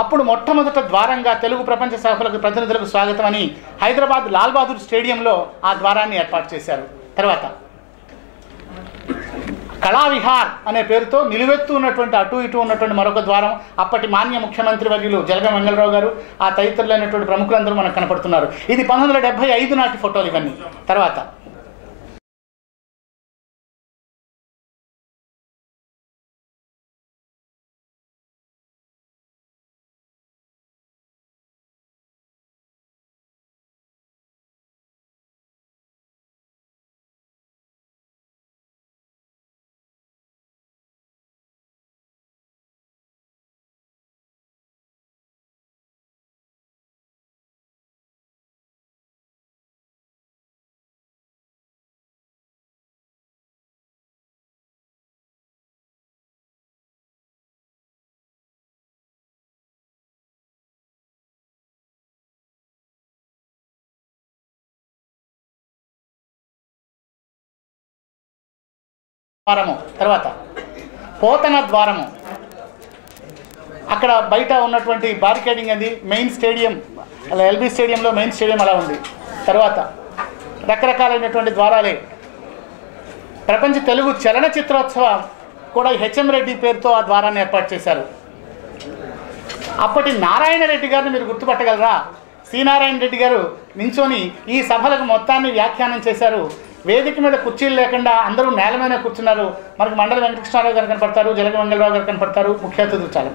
అప్పుడు మొట్టమొదట ద్వారంగా తెలుగు ప్రపంచ సభలకు ప్రతినిధులకు స్వాగతం అని హైదరాబాద్ లాల్ బహదూర్ స్టేడియంలో ఆ ద్వారాన్ని ఏర్పాటు చేశారు. తర్వాత కళావిహార్ అనే పేరుతో నిలువెత్తు ఉన్నటువంటి అటు ఇటు ఉన్నటువంటి మరొక ద్వారం. అప్పటి మాన్య ముఖ్యమంత్రి వర్యులు జలగం వెంగళరావు గారు ఆ తదితరులైనటువంటి ప్రముఖులందరూ మనకు కనపడుతున్నారు. ఇది 1975 నాటి ఫోటోలు ఇవన్నీ. తర్వాత ద్వారము. తర్వాత పోతన ద్వారము. అక్కడ బయట ఉన్నటువంటి బారికేడింగ్ అది మెయిన్ స్టేడియం, అలా ఎల్బీ స్టేడియంలో మెయిన్ స్టేడియం అలా ఉంది. తర్వాత రకరకాలైనటువంటి ద్వారాలే. ప్రపంచ తెలుగు చలనచిత్రోత్సవం కూడా హెచ్ఎం రెడ్డి పేరుతో ఆ ద్వారాన్ని ఏర్పాటు చేశారు. అప్పటి నారాయణ రెడ్డి గారిని మీరు గుర్తుపట్టగలరా? సి నారాయణ రెడ్డి గారు నించొని ఈ సభలకు మొత్తాన్ని వ్యాఖ్యానం చేశారు. వేదిక మీద కుర్చీలు లేకుండా అందరూ నేల మీద కూర్చున్నారు. మనకు మండలి వెంకటకృష్ణారావు గారు కనపడతారు, జలగం వెంగళరావు గారు కనపడతారు, ముఖ్య అతిథులు చాలా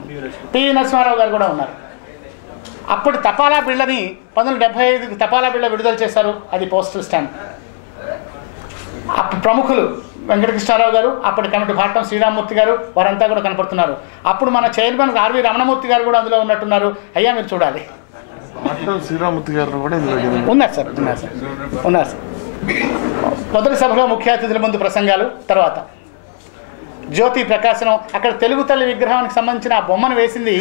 పి నరసింహారావు గారు కూడా ఉన్నారు. అప్పుడు తపాలా బిళ్ళని 1975 తపాలా బిళ్ళ విడుదల చేశారు. అది పోస్టల్ స్టాంప్. అప్పుడు ప్రముఖులు వెంకటకృష్ణారావు గారు, అప్పటి కమిటీ భాటం శ్రీరామమూర్తి గారు, వారంతా కూడా కనపడుతున్నారు. అప్పుడు మన చైర్మన్ ఆర్వి రమణమూర్తి గారు కూడా అందులో ఉన్నట్టున్నారు. అయ్యా మీరు చూడాలి. శ్రీరామమూర్తి గారు కూడా ఉన్నారు సార్, ఉన్నారు సార్. మొదటి సభలో ముఖ్య అతిథుల ముందు ప్రసంగాలు. తర్వాత జ్యోతి ప్రకాశనం. అక్కడ తెలుగు తల్లి విగ్రహానికి సంబంధించిన ఆ బొమ్మను వేసింది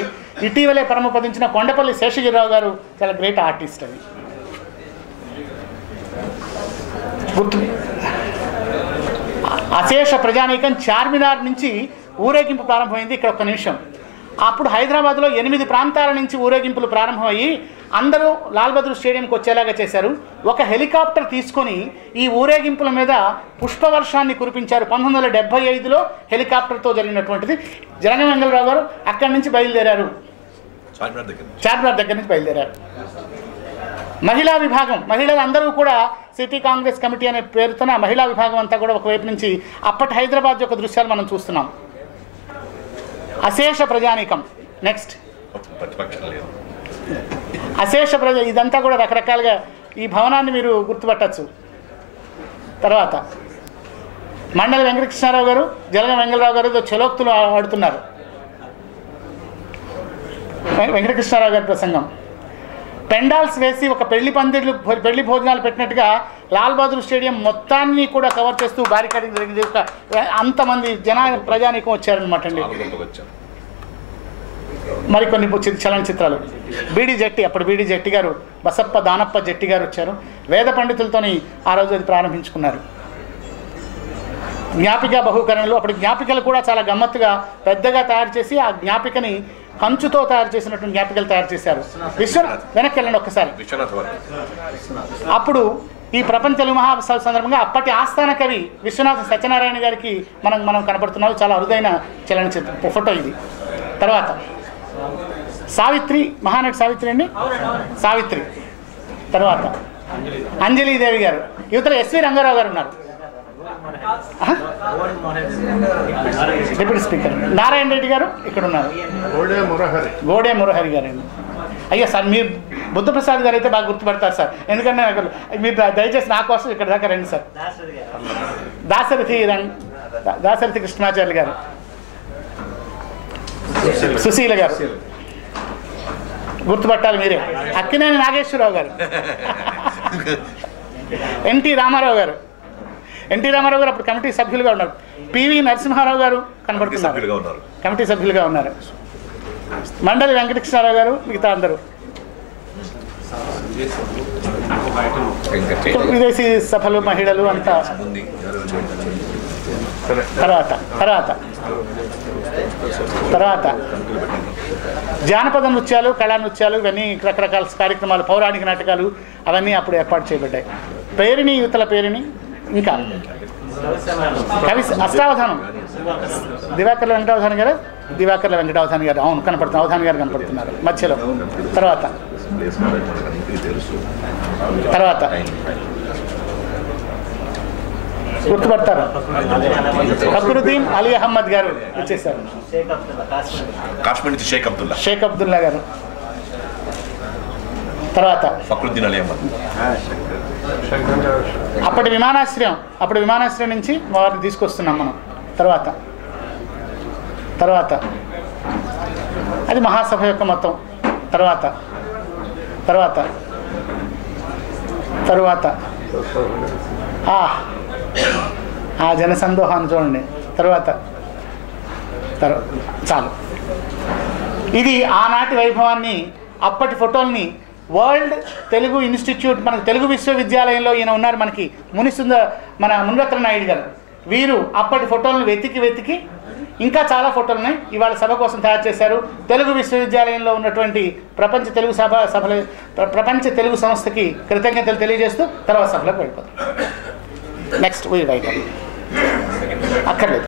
ఇటీవలే పరమపదించిన కొండపల్లి శేషగిరిరావు గారు. చాలా గ్రేట్ ఆర్టిస్ట్ అది. గుర్తు అశేష ప్రజానీకం చార్మినార్ నుంచి ఊరేగింపు ప్రారంభమైంది. ఇక్కడ ఒక్క నిమిషం. అప్పుడు హైదరాబాద్లో 8 ప్రాంతాల నుంచి ఊరేగింపులు ప్రారంభమయ్యి అందరూ లాల్ బహదూర్ స్టేడియంకి వచ్చేలాగా చేశారు. ఒక హెలికాప్టర్ తీసుకొని ఈ ఊరేగింపుల మీద పుష్పవర్షాన్ని కురిపించారు. 1975లో హెలికాప్టర్తో జరిగినటువంటిది. జలగం వెంగళరావు గారు అక్కడి నుంచి బయలుదేరారు, చార్మినార్ దగ్గర నుంచి బయలుదేరారు. మహిళా విభాగం, మహిళలందరూ కూడా సిటీ కాంగ్రెస్ కమిటీ అనే పేరుతోనే ఆ మహిళా విభాగం అంతా కూడా ఒకవైపు నుంచి అప్పటి హైదరాబాద్ యొక్క దృశ్యాలు మనం చూస్తున్నాం. అశేష ప్రజానీకం. నెక్స్ట్ అశేష ఇదంతా కూడా రకరకాలుగా ఈ భవనాన్ని మీరు గుర్తుపట్టచ్చు. తర్వాత మండలి వెంకటకృష్ణారావు గారు, జలగం వెంగళరావు గారు చలోక్తులు ఆడుతున్నారు. వెంకటకృష్ణారావు గారి ప్రసంగం. పెండాల్స్ వేసి ఒక పెళ్లి భోజనాలు పెట్టినట్టుగా లాల్ బహదూర్ స్టేడియం మొత్తాన్ని కూడా కవర్ చేస్తూ బారికాడింగ్ జరిగింది. అంతమంది ప్రజానీకం వచ్చారనమాట అండి. మరికొన్ని చలనచిత్రాలు. బీడీ జట్టి, అప్పుడు బీడీ జట్టి గారు, బసప్ప దానప్ప జట్టి గారు వచ్చారు. వేద పండితులతోని ఆ రోజు అది ప్రారంభించుకున్నారు. జ్ఞాపిక బహుకరణలు. అప్పుడు జ్ఞాపికలు కూడా చాలా గమ్మత్తుగా పెద్దగా తయారు చేసి ఆ జ్ఞాపికని కంచుతో తయారు చేసినటువంటి జ్ఞాపికలు తయారు చేశారు. వెనక్కి వెళ్ళండి ఒక్కసారి. అప్పుడు ఈ ప్రపంచ తెలుగు మహాసభ సందర్భంగా అప్పటి ఆస్థాన కవి విశ్వనాథ సత్యనారాయణ గారికి మనం కనపడుతున్నాం. చాలా అరుదైన చలనచిత్ర ఫోటో ఇది. తర్వాత సావిత్రి, మహానటి సావిత్రి అండి, సావిత్రి. తర్వాత అంజలీదేవి గారు. యువతలో ఎస్వి రంగారావు గారు ఉన్నారు, డిప్యూటీ స్పీకర్. నారాయణ రెడ్డి గారు ఇక్కడ ఉన్నారు. గోడే మురహరి గారు అండి. అయ్యా సార్, మీరు బుద్ధప్రసాద్ గారు అయితే బాగా గుర్తుపడతారు సార్, ఎందుకంటే మీరు దయచేసి నా కోసం ఇక్కడ దాకా రండి సార్. దాశరథి కృష్ణాచార్య గారు, సుశీల గారు గుర్తుపట్టాలి మీరే. అక్కినేని నాగేశ్వరరావు గారు, ఎన్టీ రామారావు గారు. ఎన్టీ రామారావు గారు అప్పుడు కమిటీ సభ్యులుగా ఉన్నారు. పివి నరసింహారావు గారు కనబడుతున్నారు, కమిటీ సభ్యులుగా ఉన్నారు. మండలి వెంకటకృష్ణారావు గారు, మిగతా అందరూ. విదేశీ సభలు, మహిళలు అంతా. తర్వాత తర్వాత తర్వాత జానపద నృత్యాలు, కళా నృత్యాలు, ఇవన్నీ రకరకాల కార్యక్రమాలు, పౌరాణిక నాటకాలు అవన్నీ అప్పుడు ఏర్పాటు చేయబడ్డాయి. పేరిణి, యువతల పేరిణి, ఇంకా కవి అష్టావధానం, దివాకర్ల వెంకటావధాని గారు, దివాకర్ల వెంకటావధాని గారు, అవును కనపడుతున్నారు, అవధాని గారు కనపడుతున్నారు మధ్యలో. తర్వాత తర్వాత గుర్తుపడతారు, ఫక్రుద్దీన్ అలీ అహ్మద్ గారు వచ్చేసారు, కాశ్మీర్ నుంచి షేక్ అబ్దుల్లా గారు. తర్వాత ఫక్రుద్దీన్ అలీ అహ్మద్. అప్పటి విమానాశ్రయం నుంచి వారిని తీసుకొస్తున్నాం మనం. తర్వాత తర్వాత అది మహాసభ యొక్క మొత్తం. తర్వాత తర్వాత తర్వాత ఆ జనసందోహాన్ని చూడండి. తర్వాత చాలు. ఇది ఆనాటి వైభవాన్ని, అప్పటి ఫోటోల్ని వరల్డ్ తెలుగు ఇన్స్టిట్యూట్, మనకు తెలుగు విశ్వవిద్యాలయంలో ఈయన ఉన్నారు మనకి, మన మునిరత్న నాయుడు గారు. వీరు అప్పటి ఫోటోలను వెతికి ఇంకా చాలా ఫోటోలున్నాయి ఇవాళ సభ కోసం తయారు చేశారు. తెలుగు విశ్వవిద్యాలయంలో ఉన్నటువంటి ప్రపంచ తెలుగు సంస్థకి కృతజ్ఞతలు తెలియజేస్తూ తర్వాత సభలోకి వెళ్ళిపోతాం. నెక్స్ట్ అక్కర్లేదు.